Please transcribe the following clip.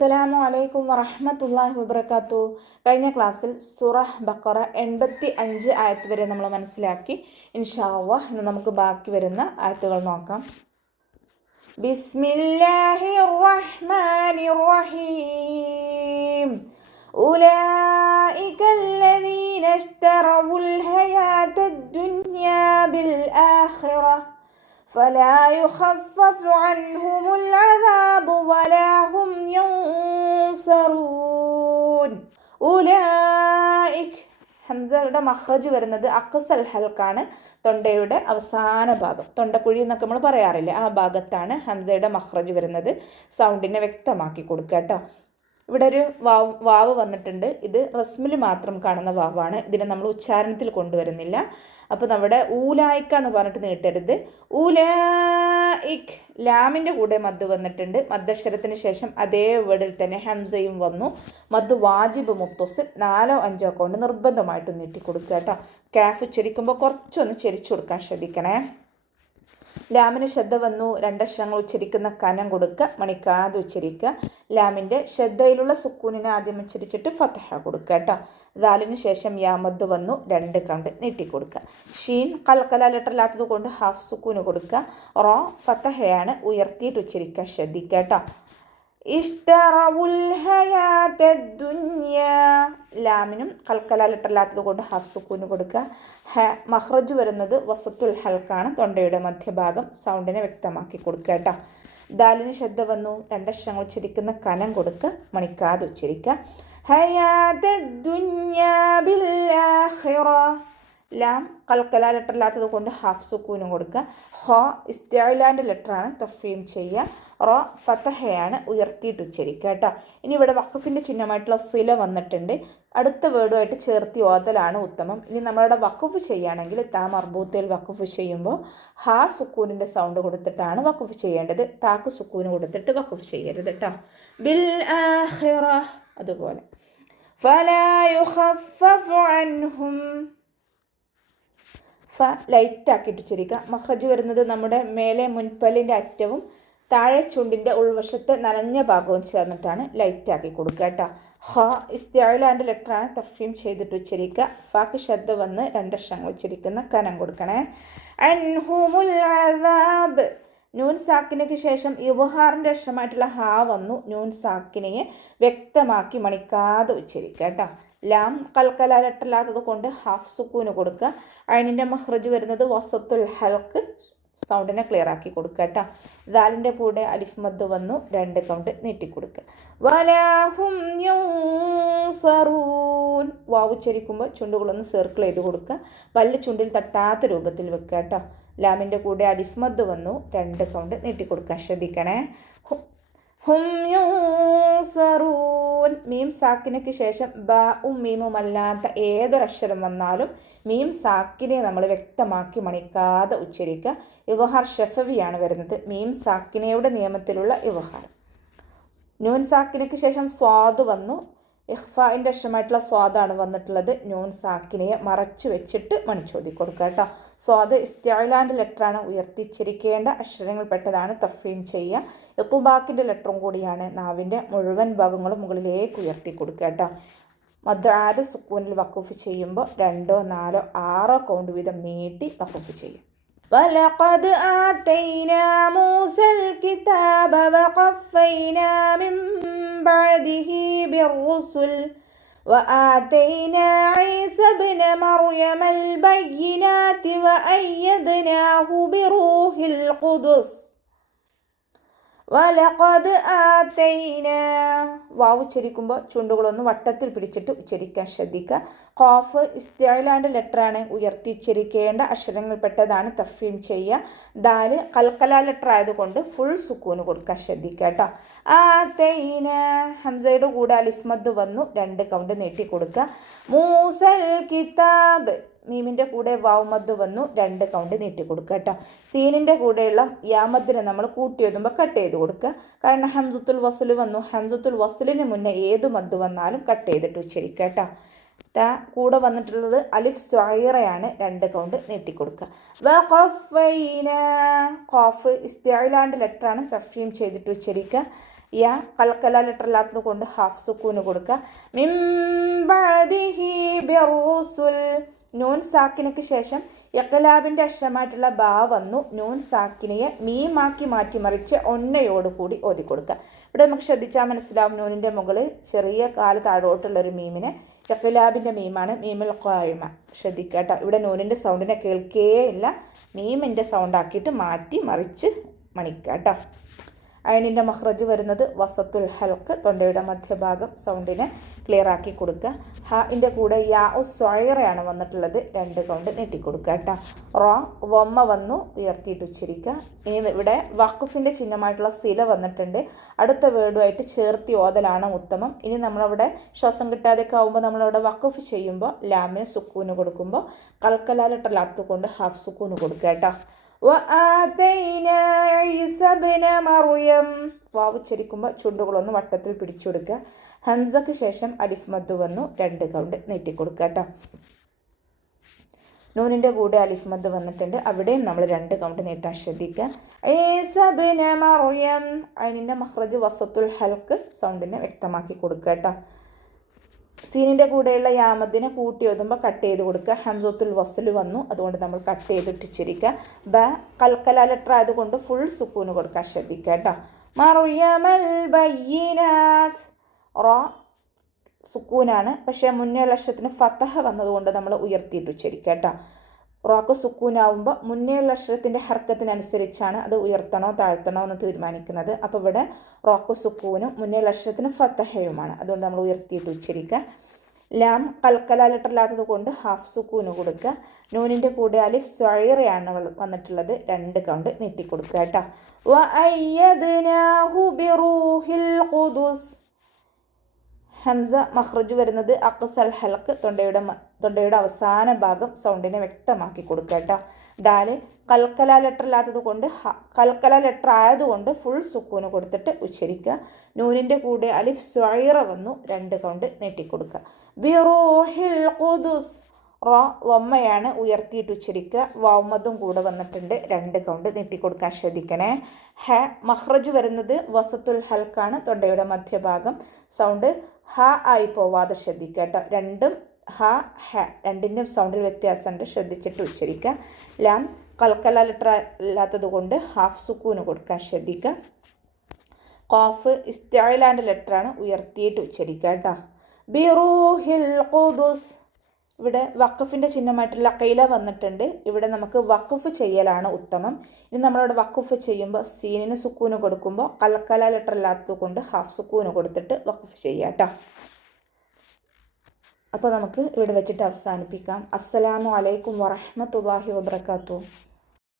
അസ്സലാമു അലൈക്കും വറഹ്മത്തുള്ളാഹി വബറകാത്തു. കഴിഞ്ഞ ക്ലാസ്സിൽ സൂറ ബഖറ 85 ആയത്ത് വരെ നമ്മൾ മനസ്സിലാക്കി. ഇൻഷാ അല്ലാഹ് ഇന്ന് നമുക്ക് ബാക്കി വരുന്ന ആയത്തുകൾ നോക്കാം. ബിസ്മില്ലാഹിർ റഹ്മാനിർ റഹീം. ഉലൈകല്ലദീന ഇശ്തറവുൽ ഹയാത്തദ് ദുനിയാ ബിൽ ആഖിറ فلا يخفف عنهم العذاب ولا هم ينصرون. ഉലൈക് ഹംസയുടെ മഖ്റജ് വരുന്നത് അഖ്സൽ ഹൽക്കാണ്, തൊണ്ടയുടെ അവസാന ഭാഗം. തൊണ്ടക്കുഴി എന്നൊക്കെ നമ്മൾ പറയാറില്ലേ, ആ ഭാഗത്താണ് ഹംസയുടെ മഖ്റജ് വരുന്നത്. സൗണ്ടിനെ വ്യക്തമാക്കി കൊടുക്കുക കേട്ടോ. ഇവിടെ ഒരു വാവ് വന്നിട്ടുണ്ട്. ഇത് റസ്മിൽ മാത്രം കാണുന്ന വാവാണ്. ഇതിനെ നമ്മൾ ഉച്ചാരണത്തിൽ കൊണ്ടുവരുന്നില്ല. അപ്പോൾ നമ്മുടെ ഊലായിക്ക എന്ന് പറഞ്ഞിട്ട് നീട്ടരുത്. ഊലായിക് ലാമിൻ്റെ കൂടെ മദ് വന്നിട്ടുണ്ട്. മദ്ദക്ഷരത്തിന് ശേഷം അതേ വേർഡിൽ തന്നെ ഹംസയും വന്നു. മദ് വാജിബ് മുത്തസിൽ 4 5 കൊണ്ട് നിർബന്ധമായിട്ടും നീട്ടിക്കൊടുക്കുക കേട്ടോ. കാഫ് ഉച്ചരിക്കുമ്പോൾ കുറച്ചൊന്ന് ചെരിച്ചു കൊടുക്കാൻ ശ്രദ്ധിക്കണേ. ലാമിന് ശ്രദ്ധ വന്നു, 2 അക്ഷരങ്ങൾ ഉച്ചരിക്കുന്ന കനം കൊടുക്കുക, മണിക്കാതെ ഉച്ചരിക്കുക. ലാമിൻ്റെ ശ്രദ്ധയിലുള്ള സുക്കൂനിനെ ആദ്യം ഉച്ചരിച്ചിട്ട് ഫതഹ കൊടുക്കുക കേട്ടോ. ദാലിന് ശേഷം യാമദ് വന്നു, 2 കൗണ്ട് നീട്ടിക്കൊടുക്കുക. ഷീൻ കൽക്കല ലെറ്ററില്ലാത്തത് കൊണ്ട് ഹാഫ് സുക്കൂന് കൊടുക്കുക. റോ ഫതഹയാണ്, ഉയർത്തിയിട്ട് ഉച്ചരിക്കാൻ ശ്രദ്ധിക്കുക കേട്ടോ. ഇഷ്തറവുൽ ഹയാത്തദ് ദുനിയാ ലാമിനും കൽക്കല ലെറ്ററില്ലാത്തത് കൊണ്ട് ഹാഫ് സുക്കൂന് കൊടുക്കുക. മഖ്റജ് വരുന്നത് വസത്തുൽ ഹൽക്കാണ്, തൊണ്ടയുടെ മധ്യഭാഗം. സൗണ്ടിനെ വ്യക്തമാക്കി കൊടുക്കുക കേട്ടോ. ദാലിന് ശ്രദ്ധ വന്നു, 2 അക്ഷരങ്ങൾ ഉച്ചരിക്കുന്ന കനം കൊടുക്കുക, മണിക്കാതെ ഉച്ചരിക്കുക. ഹയാത്തദ് ദുനിയാ ബിൽ ആഖിറ ലാം കൽക്കല ലെറ്ററില്ലാത്തത് കൊണ്ട് ഹാഫ് സുക്കൂനും കൊടുക്കുക. ഹ ഇസ്തിഅലാൻ്റെ ലെറ്ററാണ്, തഫീം ചെയ്യുക. റോ ഫതഹയാണ്, ഉയർത്തിയിട്ട് ഉച്ചരിക്കുക കേട്ടോ. ഇനി ഇവിടെ വഖഫിൻ്റെ ചിഹ്നമായിട്ടുള്ള സില വന്നിട്ടുണ്ട്. അടുത്ത വേർഡുമായിട്ട് ചേർത്തി ഓതലാണ് ഉത്തമം. ഇനി നമ്മളുടെ വഖഫ് ചെയ്യുകയാണെങ്കിൽ താ മർബൂത്തയിൽ വഖഫ് ചെയ്യുമ്പോൾ ഹാ സുക്കൂനിൻ്റെ സൗണ്ട് കൊടുത്തിട്ടാണ് വഖഫ് ചെയ്യേണ്ടത്. താക്ക് സുക്കൂന് കൊടുത്തിട്ട് വഖഫ് ചെയ്യരുത് കേട്ടോ. ബിൽ ആഖിറ അതുപോലെ ഫലാ യുഖഫഫു അൻഹും ഫ ലൈറ്റാക്കിയിട്ട് ഉച്ചരിക്കുക. മഖ്റജ് വരുന്നത് നമ്മുടെ മേലെ മുൻപല്ലിൻ്റെ അറ്റവും താഴെ ചുണ്ടിൻ്റെ ഉൾവശത്ത് നനഞ്ഞ ഭാഗവും ചേർന്നിട്ടാണ് ലൈറ്റാക്കി കൊടുക്കുക കേട്ടോ. ഹ ഇസ്തിഅലാൻ്റെ ലെറ്ററാണ്, തഫീം ചെയ്തിട്ട് ഉച്ചരിക്കുക. ഫാക്ക് ശ്രദ്ധ വന്ന് 2 അക്ഷരങ്ങൾ ഉച്ചരിക്കുന്ന കനം കൊടുക്കണേ. അൻഹുമുൽ അദാബ് നൂൻ സാക്കിനയ്ക്ക് ശേഷം ഇവഹാറിൻ്റെ അക്ഷരമായിട്ടുള്ള ഹാ വന്നു. നൂൻ സാക്കിനെ വ്യക്തമാക്കി മണിക്കാതെ ഉച്ചരിക്കുക കേട്ടോ. ലാം കൽക്കല ലെറ്ററില്ലാത്തത് കൊണ്ട് ഹാഫ് സുക്കൂന് കൊടുക്കുക. അയിനിൻ്റെ മഖ്റജ് വരുന്നത് വസത്തുൽ ഹൽക്ക്, സൗണ്ടിനെ ക്ലിയർ ആക്കി കൊടുക്കുക കേട്ടോ. ദാലിൻ്റെ കൂടെ അലിഫ് മദ് വന്നു, 2 കൗണ്ട് നീട്ടിക്കൊടുക്കുക. വലാഹും യൻസറൂൻ വാവ് ഉച്ചരിക്കുമ്പോൾ ചുണ്ടുകളൊന്ന് സർക്കിൾ ചെയ്ത് കൊടുക്കുക. പല്ല് ചുണ്ടിൽ തട്ടാത്ത രൂപത്തിൽ വെക്കുക കേട്ടോ. ലാമിൻ്റെ കൂടെ അലിഫ് മദ് വന്നു, 2 കൗണ്ട് നീട്ടിക്കൊടുക്കാൻ ശ്രദ്ധിക്കണേ. ഹും യൻസറൂൻ മീം സാക്കിനയ്ക്ക് ശേഷം ബഉം മീമും അല്ലാത്ത ഏതൊരക്ഷരം വന്നാലും മീം സാക്കിനെ നമ്മൾ വ്യക്തമാക്കി മണിക്കാതെ ഉച്ചരിക്കുക. ഇവഹാർ ഷഫവിയാണ് വരുന്നത്, മീം സാക്കിനയുടെ നിയമത്തിലുള്ള ഇവഹാർ. നൂൻ സാക്കിനയ്ക്ക് ശേഷം സ്വാദ് വന്നു. ഇഖ്ഫായിൻ്റെ അക്ഷരമായിട്ടുള്ള സ്വാദാണ് വന്നിട്ടുള്ളത്. നൂൻ സാക്കിനയെ മറച്ചു വെച്ചിട്ട് മണിച്ചോതി കൊടുക്കുക കേട്ടോ. സ്വാദ് ഇസ്തിഅലാൻ്റെ ലെറ്ററാണ്, ഉയർത്തിച്ചിരിക്കേണ്ട അക്ഷരങ്ങൾ പെട്ടതാണ്, തഫീം ചെയ്യുക. ഇഖ്ബാക്കിൻ്റെ ലെറ്ററും കൂടിയാണ്. നാവിൻ്റെ മുഴുവൻ ഭാഗങ്ങളും മുകളിലേക്ക് ഉയർത്തി കൊടുക്കുക കേട്ടോ. മദ്ദ് സുക്കൂനിൽ വഖഫ് ചെയ്യുമ്പോൾ 2 4 6 കൗണ്ട് വീതം നീട്ടി വഖഫ് ചെയ്യും. വലഖദ് ആതൈനാ മൂസൽ കിതാബ വഖഫൈനാ മിൻ ബഅദിഹി ബിർറുസുൽ വആതൈനാ ഈസ ഇബ്ന മർയമൽ ബയ്യിനാതി വഅയ്യദ്നാഹു ബിറൂഹിൽ ഖുദുസ്. വലഖദ് ആതൈന വാവ് ഉച്ചരിക്കുമ്പോൾ ചുണ്ടുകളൊന്ന് വട്ടത്തിൽ പിടിച്ചിട്ട് ഉച്ചരിക്കാൻ ശ്രദ്ധിക്കുക. ഖാഫ് ഇസ്തിഅലാൻ്റെ ലെറ്ററാണ്, ഉയർത്തി ഉച്ചരിക്കേണ്ട അക്ഷരങ്ങൾ പെട്ടതാണ്, തഫീം ചെയ്യുക. ദാല് കൽക്കല ലെറ്റർ ആയതുകൊണ്ട് ഫുൾ സുക്കൂന് കൊടുക്കാൻ ശ്രദ്ധിക്കുക കേട്ടോ. ആതൈന ഹംസയുടെ കൂടെ അലിഫ് മദ് വന്നു, 2 കൗണ്ട് നീട്ടി കൊടുക്കുക. മൂസൽ കിതാബ് മീമിൻ്റെ കൂടെ വാവ് മദ് വന്നു, 2 കൗണ്ട് നീട്ടി കൊടുക്കുക കേട്ടോ. സീനിൻ്റെ കൂടെയുള്ള യാമദ്ദിനെ നമ്മൾ കൂട്ടി എഴുതുമ്പോൾ കട്ട് ചെയ്ത് കൊടുക്കുക. കാരണം ഹംസത്തുൽ വസ്ൽ വന്നു. ഹംസത്തുൽ വസ്ലിന് മുന്നേ ഏത് മദ് വന്നാലും കട്ട് ചെയ്തിട്ട് ഉച്ചരിക്കുക കേട്ടോ. കൂടെ വന്നിട്ടുള്ളത് അലിഫ് സ്വൈറയാണ്, 2 കൗണ്ട് നീട്ടിക്കൊടുക്കുക. വഖഫൈന ഖാഫ് ഇസ്തിഅലാൻ്റെ ലെറ്ററാണ്, തഫീം ചെയ്തിട്ട് ഉച്ചരിക്കുക. യാ കൽക്കല ലെറ്റർ അല്ലാത്തത് കൊണ്ട് ഹാഫ് സുക്കൂന് കൊടുക്കുക. മിൻ ബഅദിഹി ബിർറുസുൽ, നൂൻ സാക്കിനയ്ക്ക് ശേഷം ഇഖ്ലാബിൻ്റെ അക്ഷരമായിട്ടുള്ള ബാ വന്നു. നൂൻ സാക്കിനയെ മീമാക്കി മാറ്റിമറിച്ച് ഒന്നയോട് കൂടി ഓതി കൊടുക്കുക. ഇവിടെ നമുക്ക് ശ്രദ്ധിച്ചാൽ മനസ്സിലാവും, നൂനിൻ്റെ മുകളിൽ ചെറിയ കാല് താഴോട്ടുള്ളൊരു മീമിനെ ഇഖ്ലാബിൻ്റെ മീമാണ്, മീമുൽ ഖായിമ. ശ്രദ്ധിക്കുക കേട്ടോ, ഇവിടെ നൂനിൻ്റെ സൗണ്ടിനെ കേൾക്കേ ഇല്ല, മീമിൻ്റെ സൗണ്ട് ആക്കിയിട്ട് മാറ്റി മറിച്ച് മണിക്കുക കേട്ടോ. അയനിൻ്റെ മഖ്റജ് വരുന്നത് വസത്തുൽ ഹൽക്ക്, തൊണ്ടയുടെ മധ്യഭാഗം, സൗണ്ടിനെ ക്ലിയർ ആക്കി കൊടുക്കുക. ഹാഇൻ്റെ കൂടെ യാ സ്വയറയാണ് വന്നിട്ടുള്ളത്, 2 കൗണ്ട് നീട്ടിക്കൊടുക്കുക കേട്ടോ. റോ വമ്മ വന്നു, ഉയർത്തിയിട്ട് ഉച്ചരിക്കുക. ഇനി ഇവിടെ വഖഫിൻ്റെ ചിഹ്നമായിട്ടുള്ള സില വന്നിട്ടുണ്ട്, അടുത്ത വേർഡുമായിട്ട് ചേർത്തി ഓതലാണ് ഉത്തമം. ഇനി നമ്മളവിടെ ശ്വാസം കിട്ടാതെയൊക്കെ ആകുമ്പോൾ നമ്മളവിടെ വഖഫ് ചെയ്യുമ്പോൾ ലാമിന് സുക്കൂന് കൊടുക്കുമ്പോൾ കൽക്കല ലെറ്റർ ലാത്ത് കൊണ്ട് ഹാഫ് സുക്കൂന് കൊടുക്കുക കേട്ടോ. وآتينا عيسى ابن مريم, വാവ് ഉച്ചരിക്കുമ്പോൾ ചുണ്ടുകളൊന്ന് വട്ടത്തിൽ പിടിച്ചു കൊടുക്കുക. ഹംസക്ക് ശേഷം അലിഫ് മദ് വന്നു, 2 കൗണ്ട് നീട്ടിക്കൊടുക്കുക കേട്ടോ. നൂനിൻ്റെ കൂടെ അലിഫ് മദ് വന്നിട്ടുണ്ട്, അവിടെയും നമ്മൾ 2 കൗണ്ട് നീട്ടാൻ ശ്രദ്ധിക്കുക. ഈസ ഇബ്ന മറിയം, അതിൻ്റെ മഖ്റജ് വസത്തുൽ ഹൽക്ക്, സൗണ്ടിനെ വ്യക്തമാക്കി കൊടുക്കുക കേട്ടോ. സീനിൻ്റെ കൂടെയുള്ള യാമദിനെ കൂട്ടി ഓതുമ്പോൾ കട്ട് ചെയ്ത് കൊടുക്കുക. ഹംസത്തുൽ വസ്ൽ വന്നു, അതുകൊണ്ട് നമ്മൾ കട്ട് ചെയ്തിട്ട് ഉച്ചരിക്കുക. ബ കൽക്കല ലെറ്റർ ആയതുകൊണ്ട് ഫുൾ സുക്കൂന് കൊടുക്കാൻ ശ്രദ്ധിക്കുക കേട്ടോ. മറിയമൽ ബയ്യിനാത്ത്, റോ സുക്കൂനാണ്, പക്ഷേ മുന്നേ ലക്ഷത്തിന് ഫതഹ വന്നതുകൊണ്ട് നമ്മൾ ഉയർത്തിയിട്ട് ഉച്ചരിക്കുക കേട്ടോ. റോക്ക് സുക്കൂനാവുമ്പോൾ മുന്നേ അക്ഷരത്തിൻ്റെ ഹർക്കത്തിനനുസരിച്ചാണ് അത് ഉയർത്തണോ താഴ്ത്തണോ എന്ന് തീരുമാനിക്കുന്നത്. അപ്പോൾ ഇവിടെ റോക്ക് സുക്കൂനും മുന്നേ അക്ഷരത്തിന് ഫതഹയുമാണ്, അതുകൊണ്ട് നമ്മൾ ഉയർത്തിയിട്ട് ഉച്ചരിക്കുക. ലാം കൽക്കല ലെറ്റർ ഇല്ലാത്തത് കൊണ്ട് ഹാഫ് സുക്കൂന് കൊടുക്കുക. നൂനിൻ്റെ കൂടെ അലിഫ് സ്വയറയാണ് വന്നിട്ടുള്ളത്, 2 കൗണ്ട് നീട്ടിക്കൊടുക്കുക കേട്ടോ. വഅയ്യദ്നാഹു ബിറൂഹിൽ ഖുദുസ്, ഹംസ മഖ്റജ് വരുന്നത് അഖ്സൽ ഹൽക്ക്, തൊണ്ടയുടെ അവസാന ഭാഗം, സൗണ്ടിനെ വ്യക്തമാക്കി കൊടുക്കുക കേട്ടോ. ദാല് കൽക്കല ലെറ്റർ ഇല്ലാത്തത് കൊണ്ട് കൽക്കല ലെറ്റർ ആയതുകൊണ്ട് ഫുൾ സുക്കൂന് കൊടുത്തിട്ട് ഉച്ചരിക്കുക. നൂനിൻ്റെ കൂടെ അലിഫ് സ്വൈറ വന്നു, 2 കൗണ്ട് നീട്ടിക്കൊടുക്കുക. ബിറൂഹിൽ ഖുദുസ്, റോ വമ്മയാണ്, ഉയർത്തിയിട്ട് ഉച്ചരിക്കുക. വൗമതും കൂടെ വന്നിട്ടുണ്ട്, 2 കൗണ്ട് നീട്ടിക്കൊടുക്കാൻ ശ്രദ്ധിക്കണേ. ഹ മഖ്റജ് വരുന്നത് വസത്തുൽ ഹൽക്കാണ്, തൊണ്ടയുടെ മധ്യഭാഗം, സൗണ്ട് ഹ ആയി പോവാതെ ശ്രദ്ധിക്കുക കേട്ടോ. 2ഉം ഹ ഹ 2ൻ്റെയും സൗണ്ടിൽ വ്യത്യാസമുണ്ട്, ശ്രദ്ധിച്ചിട്ട് ഉച്ചരിക്കുക. ലാം കൽക്കല ലെറ്റർ ഇല്ലാത്തത് കൊണ്ട് ഹാഫ് സുക്കൂന് കൊടുക്കാൻ ശ്രദ്ധിക്കുക. ഖാഫ് ഇസ്തിഅലാൻ്റെ ലെറ്ററാണ്, ഉയർത്തിയിട്ട് ഉച്ചരിക്കുക കേട്ടോ. ബിറൂഹിൽ ഖുദുസ്, ഇവിടെ വഖഫിൻ്റെ ചിഹ്നമായിട്ടുള്ള ഖൈല വന്നിട്ടുണ്ട്, ഇവിടെ നമുക്ക് വഖഫ് ചെയ്യലാണ് ഉത്തമം. ഇനി നമ്മളവിടെ വഖഫ് ചെയ്യുമ്പോൾ സീനിന് സുക്കൂന് കൊടുക്കുമ്പോൾ കൽക്കല ലെറ്റർ ഇല്ലാത്തത് കൊണ്ട് ഹാഫ് സുക്കൂന് കൊടുത്തിട്ട് വഖഫ് ചെയ്യാം കേട്ടോ. അപ്പോൾ നമുക്ക് ഇവിടെ വെച്ചിട്ട് അവസാനിപ്പിക്കാം. അസ്സലാമു അലൈക്കും വറഹ്മത്തുള്ളാഹി വബറകാതുഹു.